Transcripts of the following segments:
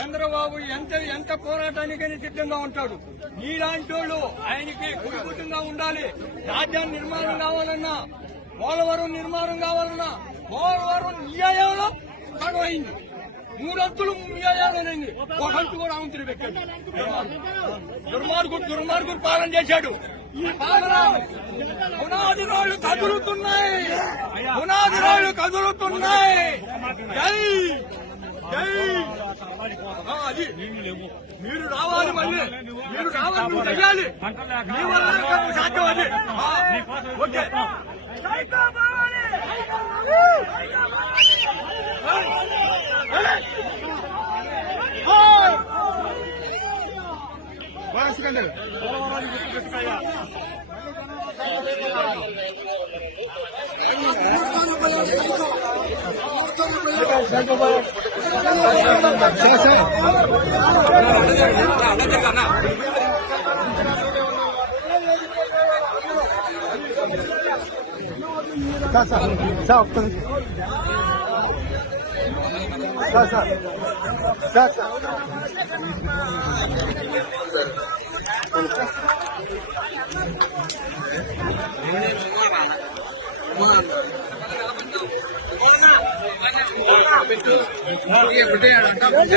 చంద్రబాబు ఎంత ఎంత పోరాటానికైనా సిద్ధంగా ఉంటాడు. నీలాంటి వాళ్ళు ఆయనకి గురిపుతంగా ఉండాలి. రాజ్యాంగ నిర్మాణం కావాలన్నా పోలవరం నిర్మాణం కావాలన్నా పోలవరం న్యాయంలో సగం అయింది మూడంతులు న్యాయాలైంది ఒక కూడా అవంతులు పెట్టాడు. దుర్మార్గుడు దుర్మార్గుడు పాలన చేశాడు. ఈ పాలన పునాది రాళ్ళు కదులుతున్నాయి. పునాది రాళ్ళు కదులుతున్నాయి. జై! జై! మీరు రావాలి మళ్ళీ. మీరు రావాలి మీరు చెయ్యాలి. మీ వల్ల సాధ్యం అది. ఓకే. సార్ సార్ సార్ ఒక్క నిమిషం. సార్ సార్ సార్ పెట్టు పెట్టేయాడంట పడుతుంది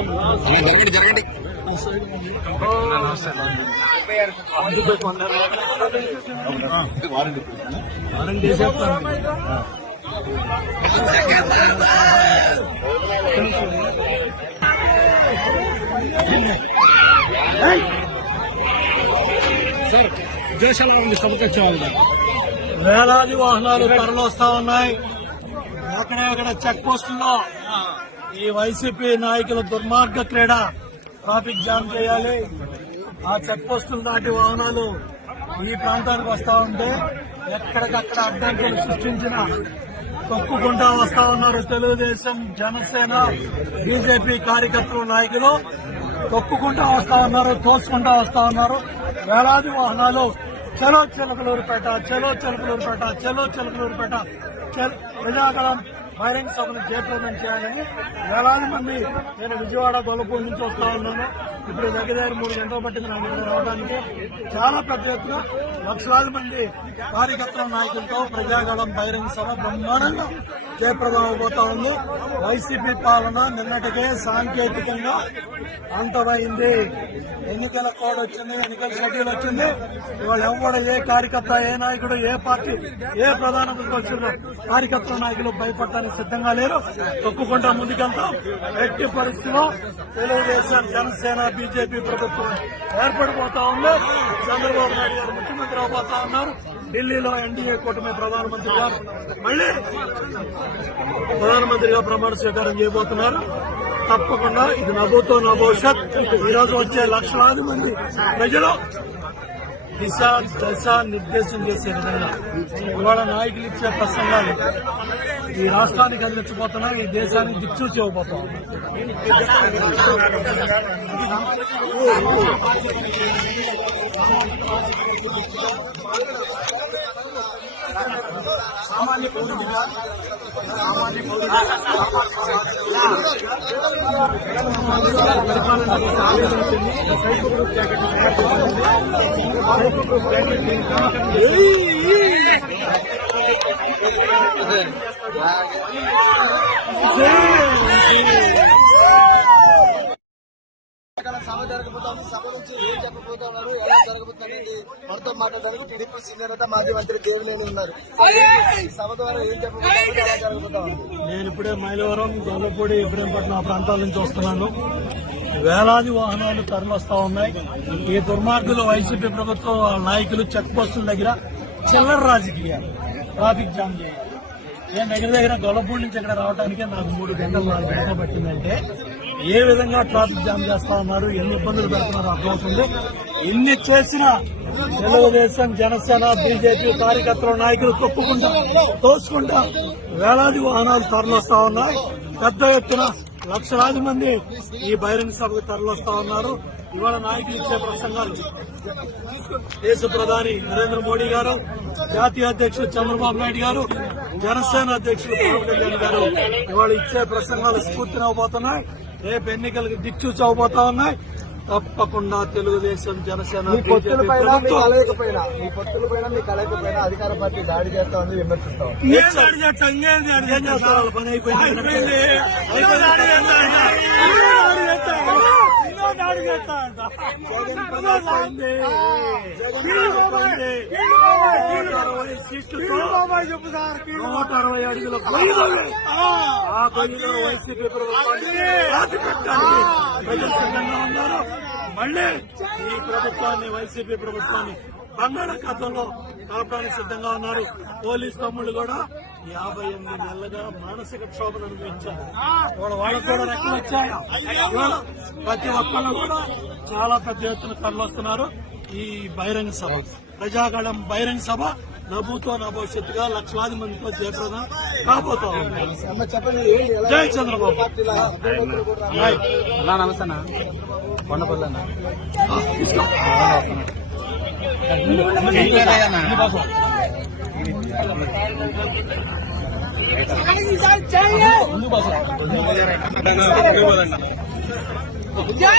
అమ్మ. జరగండి జరగండి సార్ దేశంలో ఉంది సమకక్ష వేలాది వాహనాలు తరలిస్తా ఉన్నాయి. ఎక్కడెక్కడ చెక్ పోస్టుల్లో ఈ వైసీపీ నాయకుల దుర్మార్గ క్రీడ ట్రాఫిక్ జామ్ చేయాలి. ఆ చెక్ పోస్టులు దాటి వాహనాలు ఈ ప్రాంతానికి వస్తా ఉంటే ఎక్కడికక్కడ అడ్డంకులు సృష్టించిన తొక్కుకుంటా వస్తా ఉన్నారు తెలుగుదేశం జనసేన బీజేపీ కార్యకర్తలు నాయకులు. తొక్కుకుంటా వస్తా ఉన్నారు తోసుకుంటా వస్తా ఉన్నారు. వేలాది వాహనాలు చలో చిలకలూరుపేట చలో చిలకలూరుపేట చలో చిలకలూరుపేట ప్రజాకలం బహిరంగ సభను జయప్రదం చేయాలని వేలాది మంది నేను విజయవాడ గొల్లపూడి నుంచి వస్తా ఉన్నాను. ఇప్పుడు దగ్గర దగ్గర మూడు గంటలు పట్టింది నాకు రావడానికి. చాలా పెద్ద ఎత్తున లక్షలాది మంది కార్యకర్తల నాయకులతో ప్రజాగళం బహిరంగ సభ బ్రహ్మాండంగా జయప్రదం అవబోతా ఉంది. వైసీపీ పాలన నిన్నటికే సాంకేతికంగా అంతమైంది. ఎన్నికల కోడ్ వచ్చింది ఎన్నికల షెడ్యూల్ వచ్చింది. ఇవాళ ఎవడు ఏ కార్యకర్త ఏ నాయకుడు ఏ పార్టీ ఏ ప్రధాన ప్రతిపక్షంలో కార్యకర్తల నాయకులు భయపడటానికి సిద్ధంగా లేరు. తొక్కుకుంటా ముందుకెళ్తాం. ఎట్టి పరిస్థితిలో తెలుగుదేశం జనసేన బీజేపీ ప్రభుత్వం ఏర్పడిపోతా ఉంది చంద్రబాబు నాయుడు గారు ముఖ్యమంత్రి అవబోతా ఉన్నారు. ఢిల్లీలో ఎన్డీఏ కూటమి ప్రధానమంత్రి గారు మళ్ళీ ప్రధానమంత్రిగా ప్రమాణ స్వీకారం చేయబోతున్నారు. తప్పకుండా ఇది నభూతో నా భవిష్యత్ వచ్చే లక్షలాది మంది ప్రజలు దిశ దశ నిర్దేశం చేసే విధంగా ఇవాళ నాయకులు ఇచ్చే ప్రసంగాలు ఈ రాష్ట్రానికి అందించబోతున్నాం ఈ దేశానికి దిక్సూచి ఇవ్వబోతాం సామాన్య పౌరుడిగా సామాన్య పౌరుడిగా పరిపాలన cycle group jacket cycle group jacket సభ సభ నుంచి ఏం చెప్పబోతున్నారు ఎలా మనతో మాట్లాడడానికి టీడీపీ సీనియర్ నేత మాజీ మంత్రి దేవినేని ఉన్నారు. సభ ద్వారా ఏం చెప్పబోతున్నారు ఎలా నేను ఇప్పుడే మైలవరం గొల్లపూడి ఇబ్రహీంపట్నం ఆ ప్రాంతాల నుంచి వస్తున్నాను. వేలాది వాహనాలు తరలిస్తా ఉన్నాయి. ఈ దుర్మార్గులు వైసీపీ ప్రభుత్వం నాయకులు చెక్ పోస్టుల దగ్గర చిల్లర రాజకీయాలు. ట్రాఫిక్ జామ్ చేయాలి నేను దగ్గర దగ్గర గొల్లపూడి నుంచి ఇక్కడ రావడానికి నాకు మూడు గంటలు నాలుగు గంటలు పట్టిందంటే ఏ విధంగా ట్రాఫిక్ జామ్ చేస్తా ఉన్నారు ఎన్ని ఇబ్బందులు పెడుతున్నారు అర్థమవుతుంది ఎన్ని చేసినా తెలుగుదేశం జనసేన బీజేపీ కార్యకర్తల నాయకులు తొక్కుకుంటా తోసుకుంటా వేలాది వాహనాలు తరలిస్తా ఉన్నాయి పెద్ద ఎత్తున లక్షలాది మంది ఈ బహిరంగ సభకు తరలిస్తా ఉన్నారు. ఇవాళ నాయకులు ఇచ్చే ప్రసంగాలు. దేశ ప్రధాని నరేంద్ర మోడీ గారు జాతీయ అధ్యక్షుడు చంద్రబాబు నాయుడు గారు జనసేన అధ్యక్షుడు పవన్ కళ్యాణ్ గారు ఇవాళ ఇచ్చే ప్రసంగాలు స్ఫూర్తినవబోతున్నాయి రేపు ఎన్నికలకు దిక్చూచి అవబోతా ఉన్నాయి. తప్పకుండా తెలుగుదేశం జనసేన మీ పొత్తుల పైన మీ పొత్తుల పైన మీ అధికార పార్టీ దాడి చేస్తా? ఉంది విమర్శిస్తా పని అయిపోయింది. నూట అరవై అడుగుల. ఆ గొయ్యిలో వైసీపీ ఉన్నారు. మళ్ళీ ఈ ప్రభుత్వాన్ని వైసీపీ ప్రభుత్వాన్ని బంగాళాఖాతంలో కలపడానికి సిద్ధంగా ఉన్నారు. పోలీస్ తమ్ముళ్ళు కూడా యాభై ఎనిమిది నెలలుగా మానసిక క్షోభను అనుభవించారు. వాళ్ళకు కూడా రెక్కలు వచ్చాయి. ప్రతి ఒక్కళ్ళు కూడా చాలా పెద్ద ఎత్తున తరలిస్తున్నారు ఈ బహిరంగ సభ. ప్రజాగళం బహిరంగ సభ. నవ్వుతో నా భవిష్యత్తుగా లక్షలాది మందితో జయప్రదం కాబోతా అమ్మ చెప్పండి ఏంటి ఎలా జై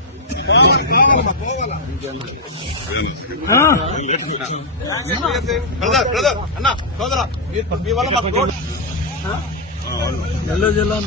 బ్రదర్ బ్రదర్ అన్న సోదరా మీ వల్ల మాకు నెల్లూరు జిల్లా